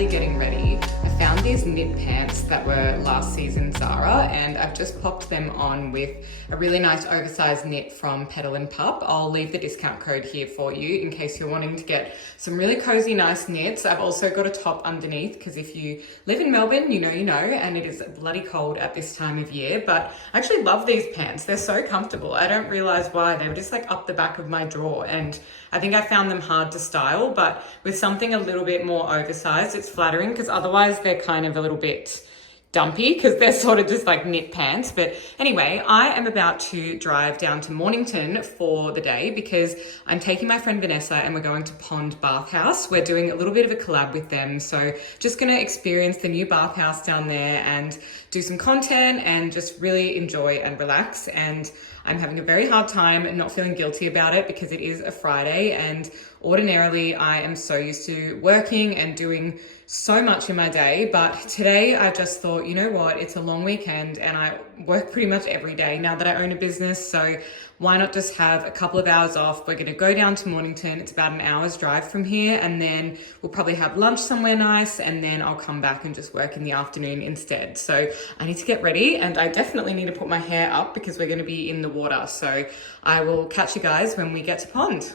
quietly getting ready, I found these knit pants that were last season Zara, and I've just popped them on with a really nice oversized knit from Petal and Pup. I'll leave the discount code here for you in case you're wanting to get some really cozy, nice knits. I've also got a top underneath because if you live in Melbourne, you know, and it is bloody cold at this time of year, but I actually love these pants. They're so comfortable. I don't realize why. They were just like up the back of my drawer, and I think I found them hard to style, but with something a little bit more oversized, it's flattering because otherwise they're kind of a little bit dumpy because they're sort of just like knit pants. But anyway, I am about to drive down to Mornington for the day because I'm taking my friend Vanessa and we're going to Pond Bathhouse. We're doing a little bit of a collab with them. So just going to experience the new bathhouse down there and do some content and just really enjoy and relax. And I'm having a very hard time not feeling guilty about it because it is a Friday, and ordinarily I am so used to working and doing so much in my day, but today I just thought, you know what, it's a long weekend and I work pretty much every day now that I own a business, so why not just have a couple of hours off? We're going to go down to Mornington. It's about an hour's drive from here, and then we'll probably have lunch somewhere nice, and then I'll come back and just work in the afternoon instead. So I need to get ready, and I definitely need to put my hair up because we're going to be in the water. So I will catch you guys when we get to Pond.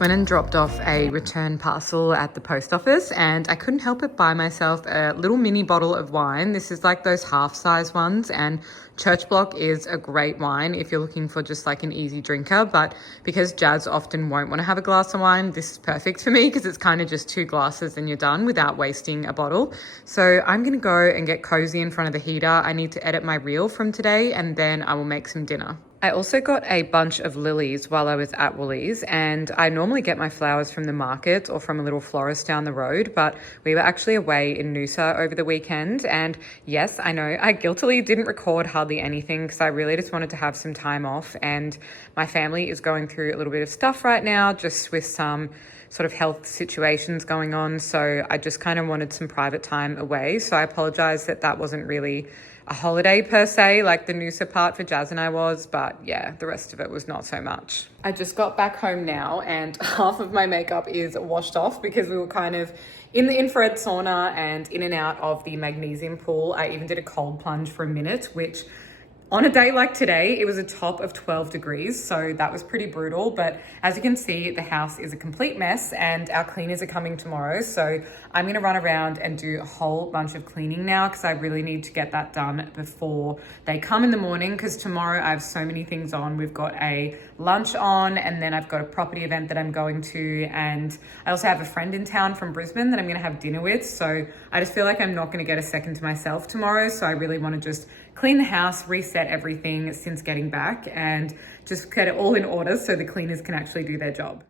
Went and dropped off a return parcel at the post office, and I couldn't help but buy myself a little mini bottle of wine. This is like those half-size ones, and Church Block is a great wine if you're looking for just like an easy drinker, but because Jazz often won't want to have a glass of wine, this is perfect for me because it's kind of just 2 glasses and you're done without wasting a bottle. So I'm going to go and get cozy in front of the heater. I need to edit my reel from today, and then I will make some dinner. I also got a bunch of lilies while I was at Woolies, and I normally get my flowers from the market or from a little florist down the road, but we were actually away in Noosa over the weekend, and yes, I know I guiltily didn't record hardly anything because I really just wanted to have some time off, and my family is going through a little bit of stuff right now just with some sort of health situations going on, so I just kind of wanted some private time away. So I apologize that that wasn't really a holiday per se, like the Noosa part for Jazz and I was, but yeah, the rest of it was not so much. I just got back home now and half of my makeup is washed off because we were kind of in the infrared sauna and in and out of the magnesium pool. I even did a cold plunge for a minute, which on a day like today, it was a top of 12 degrees, so that was pretty brutal. But as you can see, the house is a complete mess and our cleaners are coming tomorrow. So I'm gonna run around and do a whole bunch of cleaning now because I really need to get that done before they come in the morning, because tomorrow I have so many things on. We've got a lunch on, and then I've got a property event that I'm going to, and I also have a friend in town from Brisbane that I'm gonna have dinner with. So I just feel like I'm not gonna get a second to myself tomorrow. So I really wanna just clean the house, reset everything since getting back, and just get it all in order so the cleaners can actually do their job.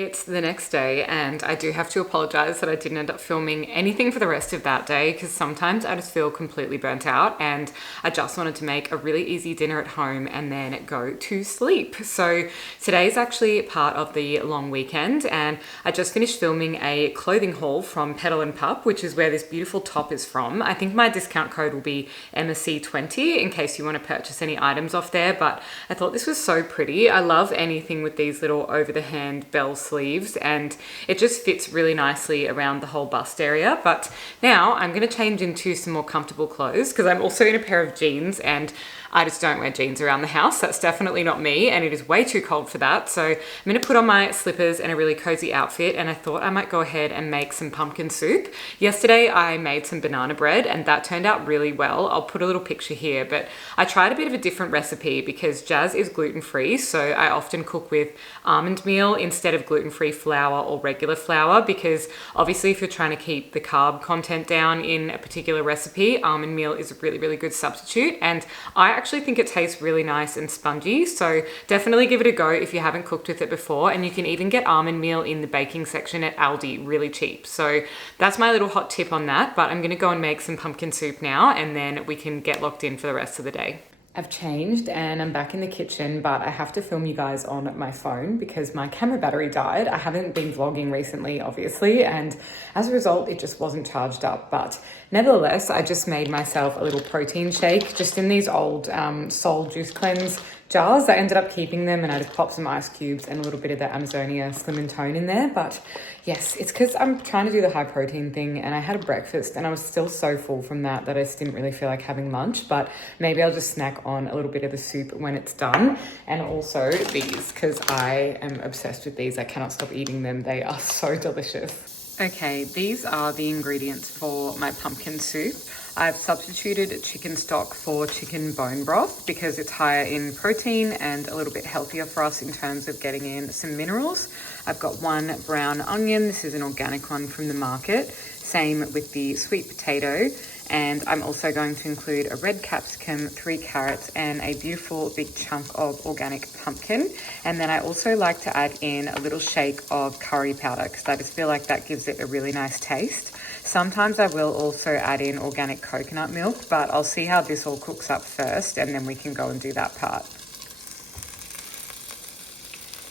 It's the next day, and I do have to apologize that I didn't end up filming anything for the rest of that day, because sometimes I just feel completely burnt out and I just wanted to make a really easy dinner at home and then go to sleep. So today's actually part of the long weekend, and I just finished filming a clothing haul from Petal and Pup, which is where this beautiful top is from. I think my discount code will be MSC20 in case you want to purchase any items off there, but I thought this was so pretty. I love anything with these little over the hand bell sleeves, and it just fits really nicely around the whole bust area. But now I'm going to change into some more comfortable clothes because I'm also in a pair of jeans, and I just don't wear jeans around the house. That's definitely not me, and it is way too cold for that. So I'm going to put on my slippers and a really cozy outfit, and I thought I might go ahead and make some pumpkin soup. Yesterday I made some banana bread and that turned out really well. I'll put a little picture here, but I tried a bit of a different recipe because Jazz is gluten-free, so I often cook with almond meal instead of gluten-free flour or regular flour, because obviously if you're trying to keep the carb content down in a particular recipe, almond meal is a really, really good substitute, and I actually think it tastes really nice and spongy, so definitely give it a go if you haven't cooked with it before. And you can even get almond meal in the baking section at Aldi really cheap. So that's my little hot tip on that. But I'm going to go and make some pumpkin soup now, and then we can get locked in for the rest of the day. I've changed and I'm back in the kitchen, but I have to film you guys on my phone because my camera battery died. I haven't been vlogging recently, obviously, and as a result, it just wasn't charged up. But nevertheless, I just made myself a little protein shake just in these old Soul Juice Cleanse jars. I ended up keeping them, and I just popped some ice cubes and a little bit of the Amazonia Slim and Tone in there. But yes, it's because I'm trying to do the high protein thing, and I had a breakfast and I was still so full from that I just didn't really feel like having lunch. But maybe I'll just snack on a little bit of the soup when it's done. And also these, because I am obsessed with these. I cannot stop eating them. They are so delicious. Okay, these are the ingredients for my pumpkin soup. I've substituted chicken stock for chicken bone broth because it's higher in protein and a little bit healthier for us in terms of getting in some minerals. I've got one brown onion. This is an organic one from the market. Same with the sweet potato. And I'm also going to include a red capsicum, 3 carrots, and a beautiful big chunk of organic pumpkin. And then I also like to add in a little shake of curry powder because I just feel like that gives it a really nice taste. Sometimes I will also add in organic coconut milk, but I'll see how this all cooks up first and then we can go and do that part.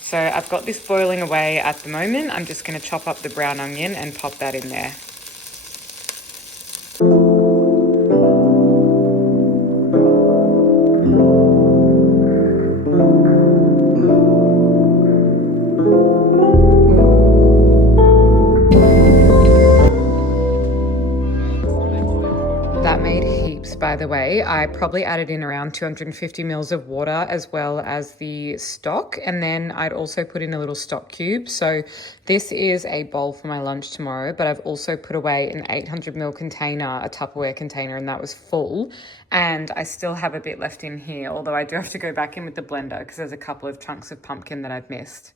So I've got this boiling away at the moment. I'm just going to chop up the brown onion and pop that in there. That made heaps, by the way. I probably added in around 250 mils of water as well as the stock, and then I'd also put in a little stock cube. So this is a bowl for my lunch tomorrow, but I've also put away an 800 ml container, a Tupperware container, and that was full. And I still have a bit left in here, although I do have to go back in with the blender because there's a couple of chunks of pumpkin that I've missed.